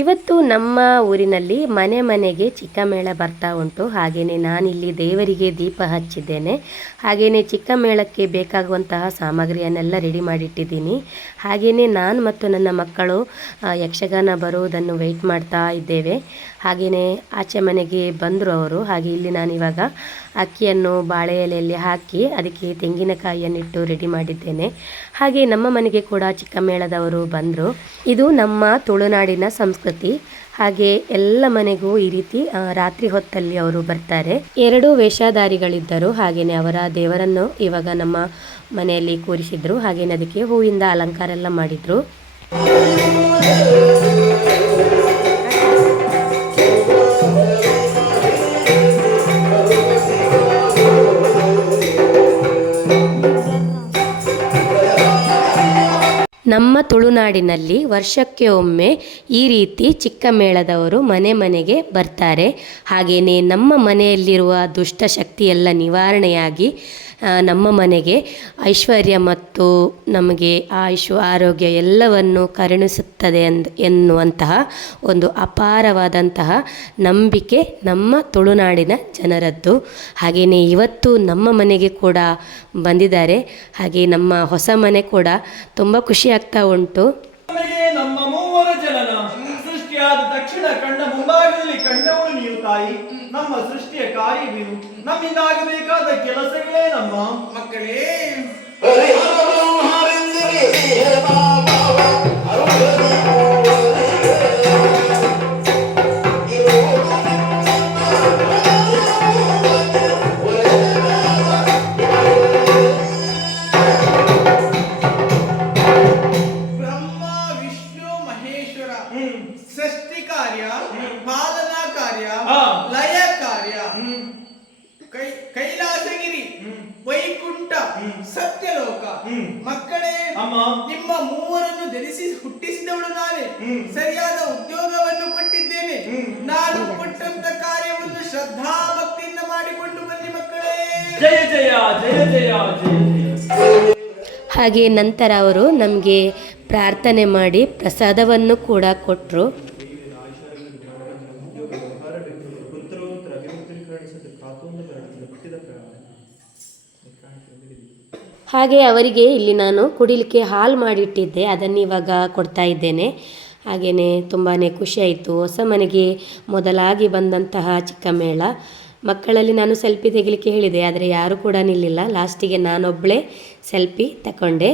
ಇವತ್ತು ನಮ್ಮ ಊರಿನಲ್ಲಿ ಮನೆ ಮನೆಗೆ ಚಿಕ್ಕ ಮೇಳ ಬರ್ತಾ ಉಂಟು. ಹಾಗೆಯೇ ನಾನಿಲ್ಲಿ ದೇವರಿಗೆ ದೀಪ ಹಚ್ಚಿದ್ದೇನೆ. ಹಾಗೆಯೇ ಚಿಕ್ಕ ಮೇಳಕ್ಕೆ ಬೇಕಾಗುವಂತಹ ಸಾಮಗ್ರಿಯನ್ನೆಲ್ಲ ರೆಡಿ ಮಾಡಿಟ್ಟಿದ್ದೀನಿ. ಹಾಗೆಯೇ ನಾನು ಮತ್ತು ನನ್ನ ಮಕ್ಕಳು ಯಕ್ಷಗಾನ ಬರುವುದನ್ನು ವೆಯ್ಟ್ ಮಾಡ್ತಾ ಇದ್ದೇವೆ. ಹಾಗೆಯೇ ಆಚೆ ಮನೆಗೆ ಬಂದರು ಅವರು. ಹಾಗೆ ಇಲ್ಲಿ ನಾನಿವಾಗ ಅಕ್ಕಿಯನ್ನು ಬಾಳೆ ಎಲೆಯಲ್ಲಿ ಹಾಕಿ ಅದಕ್ಕೆ ತೆಂಗಿನಕಾಯಿಯನ್ನಿಟ್ಟು ರೆಡಿ ಮಾಡಿದ್ದೇನೆ. ಹಾಗೆ ನಮ್ಮ ಮನೆಗೆ ಕೂಡ ಚಿಕ್ಕ ಮೇಳದವರು ಬಂದರು. ಇದು ನಮ್ಮ ತುಳುನಾಡಿನ ಸಂಸ್ಕೃತಿ. ಹಾಗೆ ಎಲ್ಲ ಮನೆಗೂ ಈ ರೀತಿ ರಾತ್ರಿ ಹೊತ್ತಲ್ಲಿ ಅವರು ಬರ್ತಾರೆ. ಎರಡು ವೇಷಧಾರಿಗಳಿದ್ದರು. ಹಾಗೇನೆ ಅವರ ದೇವರನ್ನು ಇವಾಗ ನಮ್ಮ ಮನೆಯಲ್ಲಿ ಕೂರಿಸಿದ್ರು. ಹಾಗೇನೆ ಅದಕ್ಕೆ ಹೂವಿಂದ ಅಲಂಕಾರ ಎಲ್ಲ ಮಾಡಿದ್ರು. ನಮ್ಮ ತುಳುನಾಡಿನಲ್ಲಿ ವರ್ಷಕ್ಕೆ ಒಮ್ಮೆ ಈ ರೀತಿ ಚಿಕ್ಕ ಮೇಳದವರು ಮನೆ ಮನೆಗೆ ಬರ್ತಾರೆ. ಹಾಗೆಯೇ ನಮ್ಮ ಮನೆಯಲ್ಲಿರುವ ದುಷ್ಟ ಎಲ್ಲ ನಿವಾರಣೆಯಾಗಿ ನಮ್ಮ ಮನೆಗೆ ಐಶ್ವರ್ಯ ಮತ್ತು ನಮಗೆ ಆಯುಷ್, ಆರೋಗ್ಯ ಎಲ್ಲವನ್ನು ಕರುಣಿಸುತ್ತದೆ ಎಂದು ಎನ್ನುವಂತಹ ಒಂದು ಅಪಾರವಾದಂತಹ ನಂಬಿಕೆ ನಮ್ಮ ತುಳುನಾಡಿನ ಜನರದ್ದು. ಹಾಗೆಯೇ ಇವತ್ತು ನಮ್ಮ ಮನೆಗೆ ಕೂಡ ಬಂದಿದ್ದಾರೆ. ಹಾಗೆ ನಮ್ಮ ಹೊಸ ಮನೆ ಕೂಡ ತುಂಬ ಖುಷಿ ಆಗ್ತಾ ಉಂಟು. ನಮಗೆ ನಮ್ಮ ಮೂವರ ಜನನ ಸೃಷ್ಟಿಯಾದ ತಕ್ಷಣ ಕಣ್ಣ ಮುಂಭಾಗದಲ್ಲಿ ಕಂಡವಳು ನೀವು ತಾಯಿ ನಮ್ಮ ಸೃಷ್ಟಿಯ ಕಾರ್ಯವೇನು? ನಮ್ಮಿಂದ ಆಗಬೇಕಾದ ಕೆಲಸಗಳೇ ನಮ್ಮ. ಮಕ್ಕಳೇ ಕಾರ್ಯ ಪಾಲನಾ ಕಾರ್ಯ. ಲಯ ಕಾರ್ಯ. ಕೈ ಕೈಲಾಸಗಿರಿ ವೈಕುಂಠ ಸತ್ಯಲೋಕ. ಮಕ್ಕಳೇ ಅಮ್ಮ. ನಿಮ್ಮ ಮೂವರನ್ನು ಧರಿಸಿ ಹುಟ್ಟಿಸಿದವಳು ನಾನೇ. ಸರಿಯಾದ ಉದ್ಯೋಗವನ್ನು ಕೊಟ್ಟಿದ್ದೇನೆ. ನಾನು ಕೊಟ್ಟಂತ ಕಾರ್ಯವನ್ನು ಶ್ರದ್ಧಾ ಭಕ್ತಿಯಿಂದ ಮಾಡಿಕೊಂಡು ಬನ್ನಿ ಮಕ್ಕಳೇ. ಜಯ ಜಯ ಜಯ ಜಯ ಜಯ ಜಯ. ಹಾಗೆ ನಂತರ ಅವರು ನಮಗೆ ಪ್ರಾರ್ಥನೆ ಮಾಡಿ ಪ್ರಸಾದವನ್ನು ಕೂಡ ಕೊಟ್ಟರು ಹಾಗೆ ಅವರಿಗೆ ಇಲ್ಲಿ ನಾನು ಕುಡಿಲಿಕ್ಕೆ ಹಾಲು ಮಾಡಿಟ್ಟಿದ್ದೆ, ಅದನ್ನು ಇವಾಗ ಕೊಡ್ತಾ ಇದ್ದೇನೆ. ಹಾಗೆಯೇ ತುಂಬಾ ಖುಷಿಯಾಯಿತು ಹೊಸ ಮನೆಗೆ ಮೊದಲಾಗಿ ಬಂದಂತಹ ಚಿಕ್ಕ ಮೇಳ. ಮಕ್ಕಳಲ್ಲಿ ನಾನು ಸೆಲ್ಫಿ ತೆಗಿಲಿಕ್ಕೆ ಹೇಳಿದೆ, ಆದರೆ ಯಾರೂ ಕೂಡ ನಿಲ್ಲಿಲ್ಲ. ಲಾಸ್ಟಿಗೆ ನಾನೊಬ್ಬಳೇ ಸೆಲ್ಫಿ ತಗೊಂಡೆ